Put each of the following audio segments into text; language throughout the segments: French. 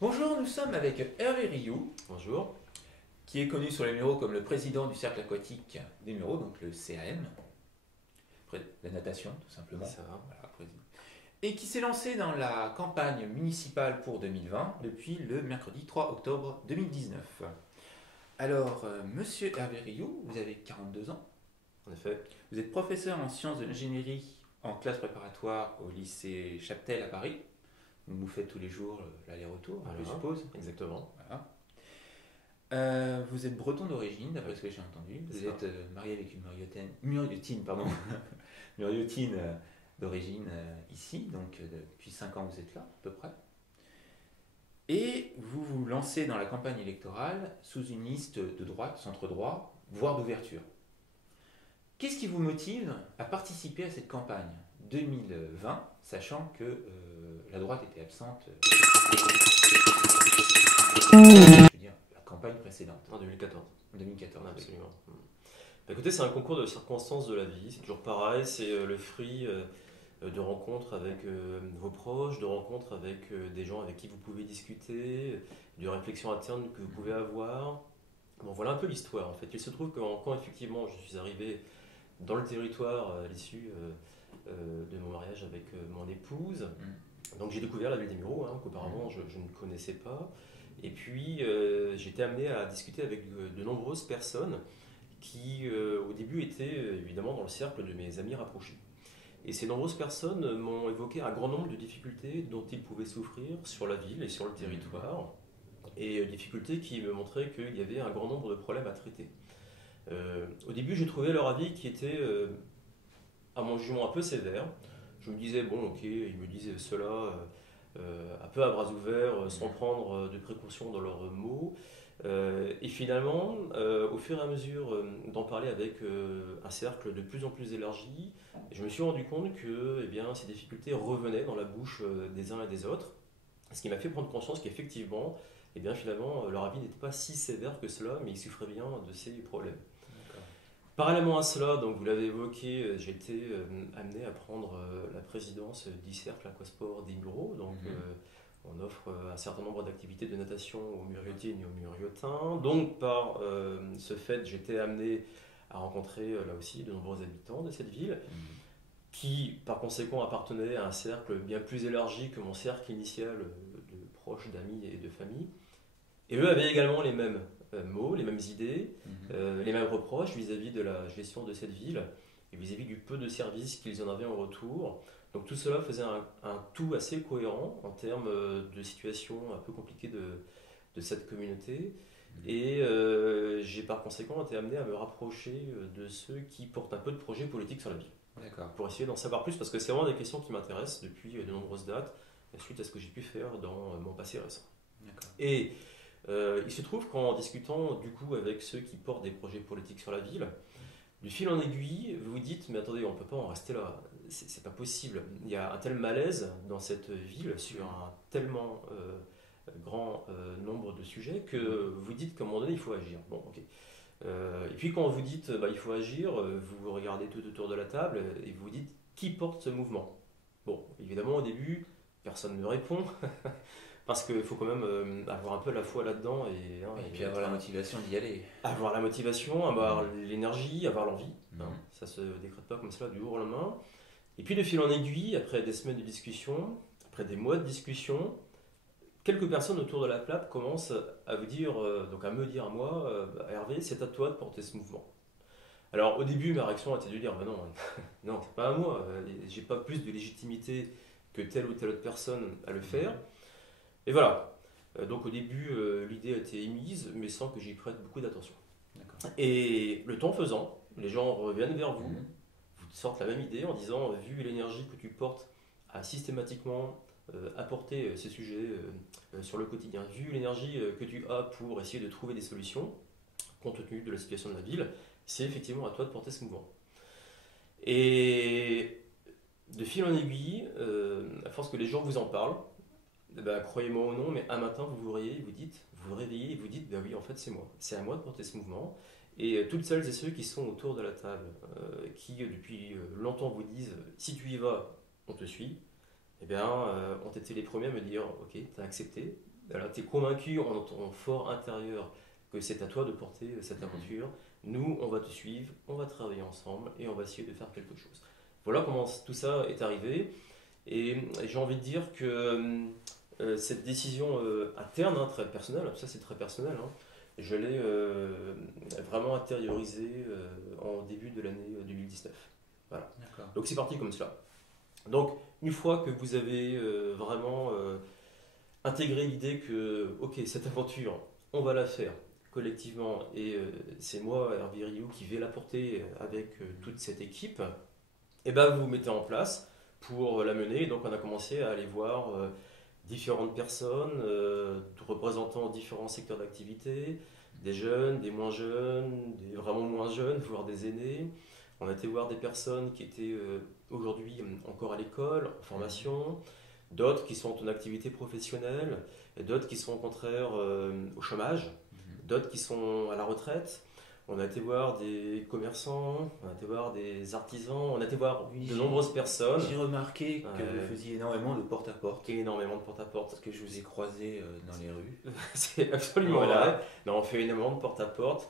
Bonjour, nous sommes avec Hervé Rioux, Bonjour. qui est connu sur les Mureaux comme le président du cercle aquatique des Mureaux, donc le CAM, la natation tout simplement. Ça va. Voilà, président. Et qui s'est lancé dans la campagne municipale pour 2020 depuis le mercredi 3 octobre 2019. Alors, monsieur Hervé Rioux, vous avez 42 ans, En effet. vous êtes professeur en sciences de l'ingénierie en classe préparatoire au lycée Chaptel à Paris. Vous faites tous les jours l'aller-retour, Voilà. je suppose. Exactement. Voilà. Vous êtes breton d'origine, d'après ce que j'ai entendu. Vous êtes marié avec une muriotine, pardon, muriotine d'origine ici, donc depuis 5 ans vous êtes là, à peu près. Et vous vous lancez dans la campagne électorale sous une liste de droite, centre-droit, voire d'ouverture. Qu'est-ce qui vous motive à participer à cette campagne 2020, sachant que la droite était absente je veux dire, la campagne précédente, En 2014. en 2014. Absolument. Bah, écoutez, c'est un concours de circonstances de la vie. C'est toujours pareil. C'est le fruit de rencontres avec vos proches, de rencontres avec des gens avec qui vous pouvez discuter, de réflexions internes que vous pouvez avoir. Bon, voilà un peu l'histoire en fait. Il se trouve que quand effectivement je suis arrivé dans le territoire à l'issue de mon mariage avec mon épouse, donc j'ai découvert la ville des Mureaux, qu'auparavant je ne connaissais pas. Et puis j'ai été amené à discuter avec de nombreuses personnes qui au début étaient évidemment dans le cercle de mes amis rapprochés. Et ces nombreuses personnes m'ont évoqué un grand nombre de difficultés dont ils pouvaient souffrir sur la ville et sur le territoire, et difficultés qui me montraient qu'il y avait un grand nombre de problèmes à traiter. Au début, j'ai trouvé leur avis qui était, à mon jugement, un peu sévère. Je me disais, bon, ok, ils me disaient cela un peu à bras ouverts, sans prendre de précautions dans leurs mots. Et finalement, au fur et à mesure d'en parler avec un cercle de plus en plus élargi, je me suis rendu compte que ces difficultés revenaient dans la bouche des uns et des autres, ce qui m'a fait prendre conscience qu'effectivement, finalement, leur avis n'était pas si sévère que cela, mais ils souffraient bien de ces problèmes. Parallèlement à cela, donc vous l'avez évoqué, j'ai été amené à prendre la présidence du cercle aquasport des Mureaux. Donc on offre un certain nombre d'activités de natation aux muriotines et aux muriotins. Donc par ce fait, j'étais amené à rencontrer là aussi de nombreux habitants de cette ville, qui par conséquent appartenaient à un cercle bien plus élargi que mon cercle initial de proches, d'amis et de famille. Et eux avaient également les mêmes mots, les mêmes idées, les mêmes reproches vis-à-vis de la gestion de cette ville et vis-à-vis du peu de services qu'ils en avaient en retour. Donc tout cela faisait un tout assez cohérent en termes de situation un peu compliquée de cette communauté. Et j'ai par conséquent été amené à me rapprocher de ceux qui portent un peu de projets politiques sur la ville. D'accord. Pour essayer d'en savoir plus, parce que c'est vraiment des questions qui m'intéressent depuis de nombreuses dates, suite à ce que j'ai pu faire dans mon passé récent. D'accord. Et il se trouve qu'en discutant du coup avec ceux qui portent des projets politiques sur la ville, du fil en aiguille, vous vous dites, mais attendez, on ne peut pas en rester là, c'est pas possible. Il y a un tel malaise dans cette ville sur un tellement grand nombre de sujets que vous vous dites qu'à un moment donné, il faut agir. Bon, ok. Et puis quand vous dites il faut agir, vous regardez tout autour de la table et vous vous dites qui porte ce mouvement. Bon, évidemment au début, personne ne répond. Parce qu'il faut quand même avoir un peu la foi là-dedans et puis avoir la motivation d'y aller. Avoir la motivation, avoir l'énergie, avoir l'envie. Ça ne se décrète pas comme cela du jour au lendemain. Et puis de fil en aiguille, après des semaines de discussion, après des mois de discussion, quelques personnes autour de la table commencent à vous dire, donc à me dire à moi, Hervé, c'est à toi de porter ce mouvement. Alors au début, ma réaction était de dire, non, non, c'est pas à moi, j'ai pas plus de légitimité que telle ou telle autre personne à le faire. Et voilà, donc au début l'idée a été émise, mais sans que j'y prête beaucoup d'attention. D'accord. Et le temps faisant, les gens reviennent vers vous, vous sortent la même idée en disant, vu l'énergie que tu portes à systématiquement apporter ces sujets sur le quotidien, vu l'énergie que tu as pour essayer de trouver des solutions, compte tenu de la situation de la ville, c'est effectivement à toi de porter ce mouvement. Et de fil en aiguille, à force que les gens vous en parlent, Eh ben, croyez-moi ou non, mais un matin, vous vous réveillez et vous dites, ben oui, en fait, c'est moi. C'est à moi de porter ce mouvement. Et toutes celles et ceux qui sont autour de la table, qui depuis longtemps vous disent, si tu y vas, on te suit, eh bien, ont été les premiers à me dire, ok, tu as accepté. Alors, tu es convaincu en ton fort intérieur que c'est à toi de porter cette aventure. Nous, on va te suivre, on va travailler ensemble et on va essayer de faire quelque chose. Voilà comment tout ça est arrivé. Et j'ai envie de dire que cette décision interne, hein, très personnelle, ça c'est très personnel, hein, je l'ai vraiment intériorisée en début de l'année 2019. Voilà. D'accord. Donc c'est parti comme cela. Donc une fois que vous avez vraiment intégré l'idée que, ok, cette aventure, on va la faire collectivement et c'est moi, Hervé Rioux, qui vais la porter avec toute cette équipe, et ben vous vous mettez en place pour la mener. Donc on a commencé à aller voir différentes personnes, représentant différents secteurs d'activité, des jeunes, des moins jeunes, des vraiment moins jeunes, voire des aînés. On a été voir des personnes qui étaient aujourd'hui encore à l'école, en formation, d'autres qui sont en activité professionnelle, et d'autres qui sont au contraire au chômage, d'autres qui sont à la retraite. On a été voir des commerçants, on a été voir des artisans, on a été voir Oui, de nombreuses personnes. J'ai remarqué que vous faisiez énormément de porte-à-porte. Énormément de porte-à-porte. Parce que je vous ai croisé dans les rues. C'est absolument Voilà. vrai. Non, on fait énormément de porte-à-porte.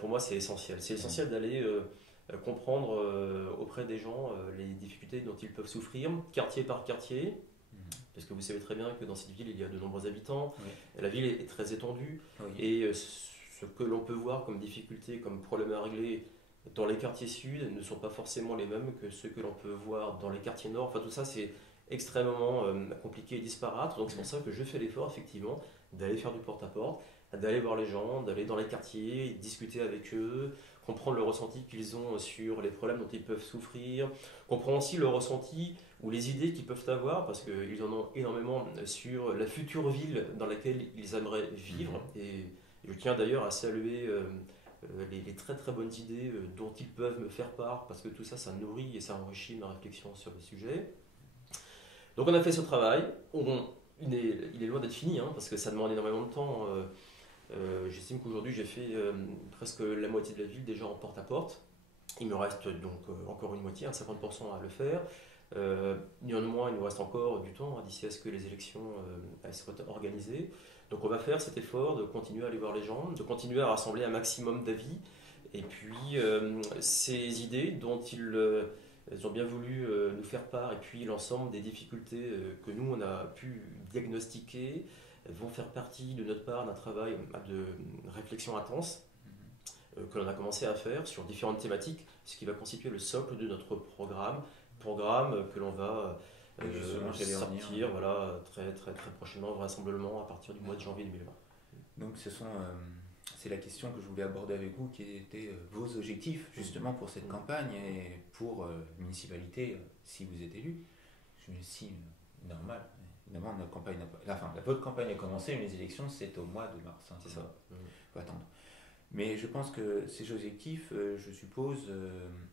Pour moi, c'est essentiel. C'est essentiel d'aller comprendre auprès des gens les difficultés dont ils peuvent souffrir, quartier par quartier. Parce que vous savez très bien que dans cette ville, il y a de nombreux habitants. Oui. La ville est très étendue. Oui. Et ce que l'on peut voir comme difficulté, comme problème à régler dans les quartiers sud ne sont pas forcément les mêmes que ceux que l'on peut voir dans les quartiers nord. Enfin, tout ça, c'est extrêmement compliqué et disparate. Donc, c'est pour ça que je fais l'effort, effectivement, d'aller faire du porte-à-porte, d'aller voir les gens, d'aller dans les quartiers, discuter avec eux, comprendre le ressenti qu'ils ont sur les problèmes dont ils peuvent souffrir, comprendre aussi le ressenti ou les idées qu'ils peuvent avoir, parce qu'ils en ont énormément sur la future ville dans laquelle ils aimeraient vivre. Et je tiens d'ailleurs à saluer les très très bonnes idées dont ils peuvent me faire part, parce que tout ça, ça nourrit et ça enrichit ma réflexion sur le sujet. Donc on a fait ce travail. Il est loin d'être fini, hein, parce que ça demande énormément de temps. J'estime qu'aujourd'hui j'ai fait presque la moitié de la ville déjà en porte-à-porte. Il me reste donc encore une moitié, 50% à le faire. Néanmoins, il nous reste encore du temps d'ici à ce que les élections soient organisées. Donc on va faire cet effort de continuer à aller voir les gens, de continuer à rassembler un maximum d'avis. Et puis ces idées dont ils ont bien voulu nous faire part, et puis l'ensemble des difficultés que nous on a pu diagnostiquer, vont faire partie de notre part d'un travail de réflexion intense que l'on a commencé à faire sur différentes thématiques, ce qui va constituer le socle de notre programme que l'on va sortir voilà, très, très, très prochainement, vraisemblablement à partir du mois de janvier 2020. Donc c'est la question que je voulais aborder avec vous, qui étaient vos objectifs justement pour cette campagne et pour municipalité, si vous êtes élu. Je me dis normal. Évidemment, votre campagne a commencé, mais les élections, c'est au mois de mars. Hein, c'est ça. Il faut attendre. Mais je pense que ces objectifs, je suppose,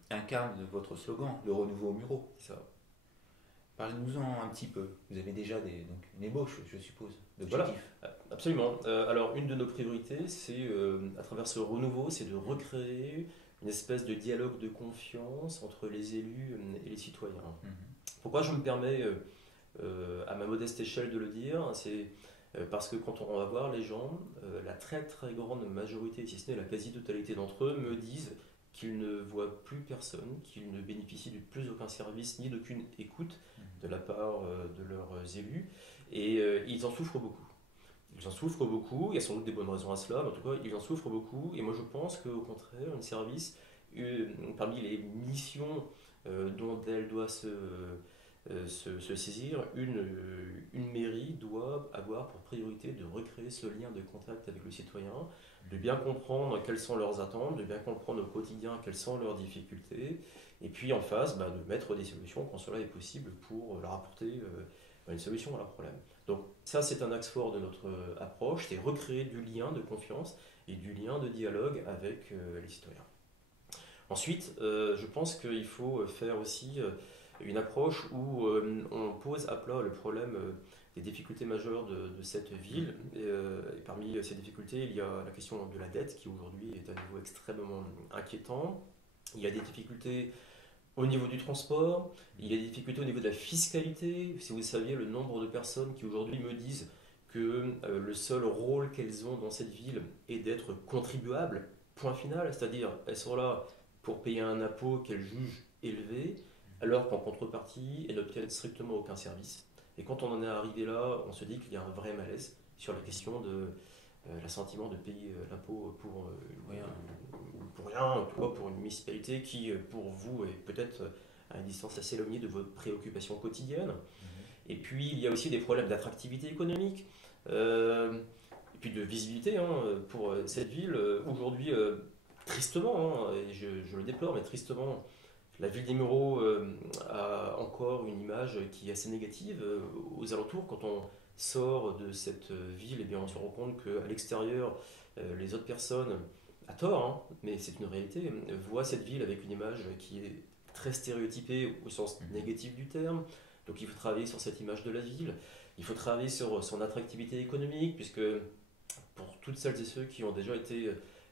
incarnent votre slogan, le renouveau aux Mureaux. C'est ça. Parlez-nous-en un petit peu. Vous avez déjà une ébauche, je suppose, d'objectifs. Voilà, absolument. Alors, une de nos priorités, c'est, à travers ce renouveau, c'est de recréer une espèce de dialogue de confiance entre les élus et les citoyens. Pourquoi je me permets, à ma modeste échelle de le dire, c'est parce que quand on va voir les gens, la très très grande majorité, si ce n'est la quasi-totalité d'entre eux, me disent qu'ils ne voient plus personne, qu'ils ne bénéficient de plus aucun service ni d'aucune écoute de la part de leurs élus, et ils en souffrent beaucoup. Ils en souffrent beaucoup, il y a sans doute des bonnes raisons à cela, mais en tout cas ils en souffrent beaucoup, et moi je pense qu'au contraire, un service, parmi les missions dont elle doit se saisir, une mairie doit avoir pour priorité de recréer ce lien de contact avec le citoyen, de bien comprendre quelles sont leurs attentes, de bien comprendre au quotidien quelles sont leurs difficultés, et puis en face, de mettre des solutions quand cela est possible pour leur apporter une solution à leurs problèmes. Donc ça, c'est un axe fort de notre approche, c'est recréer du lien de confiance et du lien de dialogue avec les citoyens. Ensuite, je pense qu'il faut faire aussi une approche où on pose à plat le problème des difficultés majeures de cette ville. Et parmi ces difficultés, il y a la question de la dette qui aujourd'hui est à un niveau extrêmement inquiétant. Il y a des difficultés au niveau du transport, il y a des difficultés au niveau de la fiscalité. Si vous saviez le nombre de personnes qui aujourd'hui me disent que le seul rôle qu'elles ont dans cette ville est d'être contribuables, point final, c'est-à-dire elles sont là pour payer un impôt qu'elles jugent élevé, alors qu'en contrepartie, elles n'obtiennent strictement aucun service. Et quand on en est arrivé là, on se dit qu'il y a un vrai malaise sur la question de l'assentiment de payer l'impôt pour rien, en tout cas pour une municipalité qui, pour vous, est peut-être à une distance assez éloignée de vos préoccupations quotidiennes. Et puis, il y a aussi des problèmes d'attractivité économique, et puis de visibilité pour cette ville. Aujourd'hui, tristement, et je le déplore, mais tristement, la ville des Mureaux a encore une image qui est assez négative aux alentours. Quand on sort de cette ville, eh bien, on se rend compte qu'à l'extérieur, les autres personnes, à tort, mais c'est une réalité, voient cette ville avec une image qui est très stéréotypée au sens négatif du terme. Donc il faut travailler sur cette image de la ville. Il faut travailler sur son attractivité économique, puisque pour toutes celles et ceux qui ont déjà été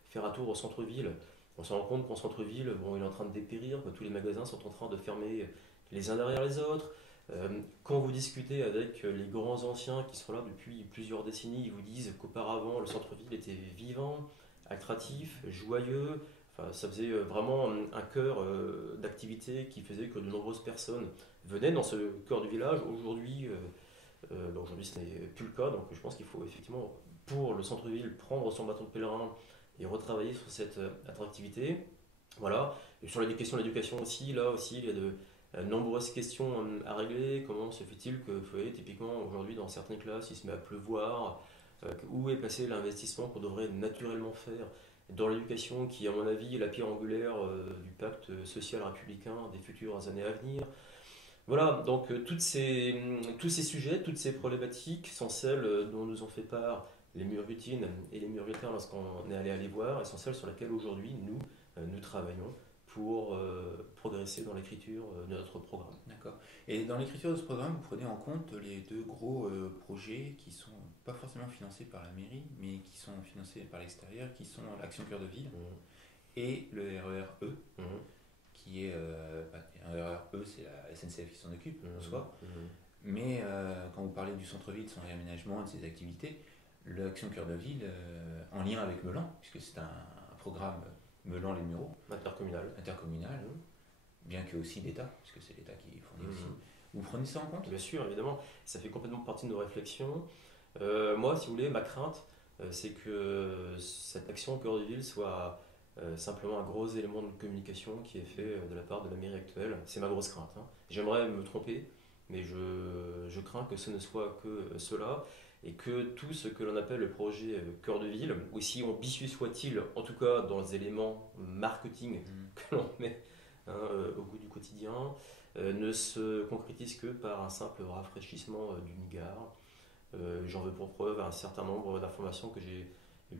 faire un tour au centre-ville, on se rend compte qu'en centre-ville, bon, il est en train de dépérir, que tous les magasins sont en train de fermer les uns derrière les autres. Quand vous discutez avec les grands anciens qui sont là depuis plusieurs décennies, ils vous disent qu'auparavant le centre-ville était vivant, attractif, joyeux. Enfin, ça faisait vraiment un cœur d'activité qui faisait que de nombreuses personnes venaient dans ce cœur du village. Aujourd'hui, ce n'est plus le cas, donc je pense qu'il faut effectivement, pour le centre-ville, prendre son bâton de pèlerin et retravailler sur cette attractivité. Voilà. Et sur les questions d'éducation aussi, là aussi, il y a de nombreuses questions à régler. Comment se fait-il que, vous voyez, typiquement, aujourd'hui, dans certaines classes, il se met à pleuvoir. Où est passé l'investissement qu'on devrait naturellement faire dans l'éducation, qui, à mon avis, est la pierre angulaire du pacte social républicain des futures années à venir. Voilà, donc tous ces sujets, toutes ces problématiques sont celles dont nous ont fait part les Muriotines et les Muriotins lorsqu'on est allé les voir, et sont celles sur lesquelles aujourd'hui nous travaillons pour progresser dans l'écriture de notre programme. D'accord. Et dans l'écriture de ce programme, vous prenez en compte les deux gros projets qui sont pas forcément financés par la mairie, mais qui sont financés par l'extérieur, qui sont l'Action Cœur de Ville et le RER-E, qui est un RER-E, c'est la SNCF qui s'en occupe en soi. Mais quand vous parlez du centre-ville, de son réaménagement, de ses activités, l'Action Cœur de Ville, en lien avec Melan, puisque c'est un programme Melan-les Mureaux, intercommunal, bien que aussi d'État, puisque c'est l'État qui fournit aussi. Vous prenez ça en compte? Bien sûr, évidemment, ça fait complètement partie de nos réflexions. Moi, si vous voulez, ma crainte, c'est que cette action Cœur de Ville soit simplement un gros élément de communication qui est fait de la part de la mairie actuelle. C'est ma grosse crainte. J'aimerais me tromper, mais je crains que ce ne soit que cela, et que tout ce que l'on appelle le projet Cœur de Ville, aussi ambitieux soit-il, en tout cas dans les éléments marketing que l'on met au goût du quotidien, ne se concrétise que par un simple rafraîchissement du Nigard. J'en veux pour preuve un certain nombre d'informations que j'ai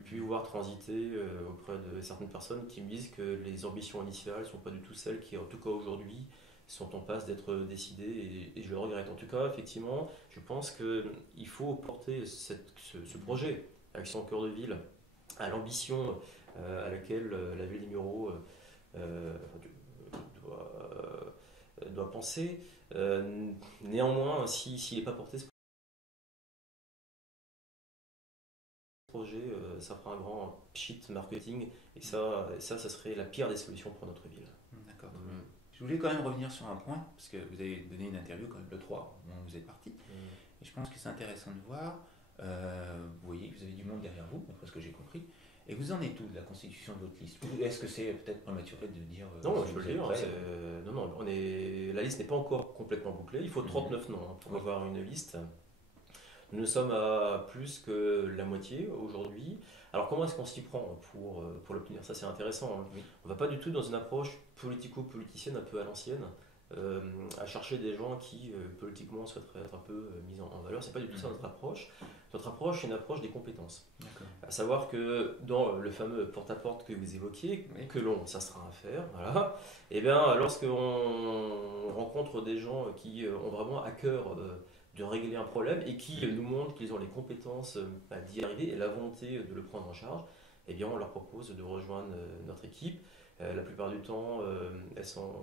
pu voir transiter auprès de certaines personnes qui me disent que les ambitions initiales ne sont pas du tout celles qui, en tout cas aujourd'hui, sont en passe d'être décidées, et je le regrette. En tout cas, effectivement, je pense qu'il faut porter ce projet, Action Cœur de Ville, à l'ambition à laquelle la ville des Mureaux doit penser. Néanmoins, s'il n'est pas porté ce projet, ça fera un grand pchit marketing, et ça serait la pire des solutions pour notre ville. D'accord. Je voulais quand même revenir sur un point, parce que vous avez donné une interview quand même le 3, au moment où vous êtes parti, et je pense que c'est intéressant de voir. Vous voyez que vous avez du monde derrière vous, d'après ce que j'ai compris. Et vous en êtes où de la constitution de votre liste? Est-ce que c'est peut-être prématuré de dire... Non, je peux le dire. Non, la liste n'est pas encore complètement bouclée. Il faut 39 noms pour avoir une liste. Nous sommes à plus que la moitié aujourd'hui. Alors comment est-ce qu'on s'y prend pour l'obtenir? Ça, c'est intéressant. Oui. On ne va pas du tout dans une approche politico-politicienne un peu à l'ancienne, à chercher des gens qui politiquement souhaiteraient être un peu mis en valeur. C'est pas du tout ça notre approche. Notre approche, c'est une approche des compétences. D'accord. savoir que dans le fameux porte-à-porte que vous évoquiez, Oui. que l'on s'astreint à faire, voilà, et bien lorsqu'on rencontre des gens qui ont vraiment à cœur de régler un problème et qui nous montrent qu'ils ont les compétences d'y arriver et la volonté de le prendre en charge, eh bien on leur propose de rejoindre notre équipe. La plupart du temps, elles sont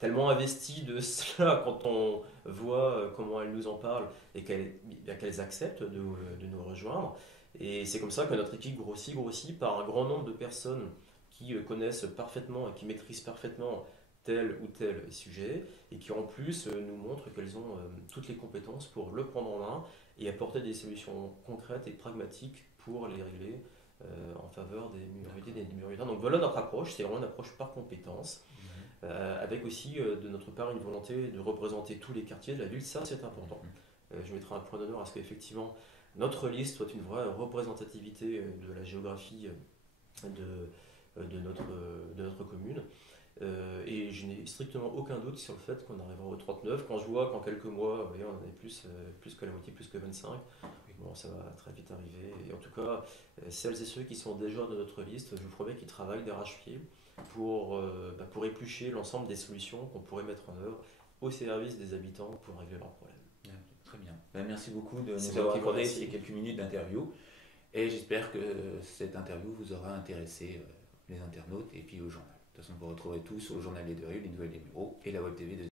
tellement investies de cela quand on voit comment elles nous en parlent et qu'elles acceptent de nous rejoindre. Et c'est comme ça que notre équipe grossit par un grand nombre de personnes qui connaissent parfaitement et qui maîtrisent parfaitement tel ou tel sujet et qui en plus nous montrent qu'elles ont toutes les compétences pour le prendre en main et apporter des solutions concrètes et pragmatiques pour les régler en faveur des minorités et des minoritaires. Donc voilà notre approche, c'est vraiment une approche par compétence, avec aussi de notre part une volonté de représenter tous les quartiers de la ville, ça c'est important. Je mettrai un point d'honneur à ce qu'effectivement notre liste soit une vraie représentativité de la géographie de notre commune. Et je n'ai strictement aucun doute sur le fait qu'on arrivera au 39. Quand je vois qu'en quelques mois, vous voyez, on en est plus que la moitié, plus que 25, bon, ça va très vite arriver. Et en tout cas, celles et ceux qui sont déjà dans notre liste, je vous promets qu'ils travaillent d'arrache-pied pour éplucher l'ensemble des solutions qu'on pourrait mettre en œuvre au service des habitants pour régler leurs problèmes. Très bien. Merci beaucoup de C'est nous avoir moi qui vous accordé remercie. ces quelques minutes d'interview. Et j'espère que cette interview vous aura intéressé les internautes et puis au journal. De toute façon, vous retrouverez tout sur le journal des deux rives, les nouvelles des bureaux et la web TV de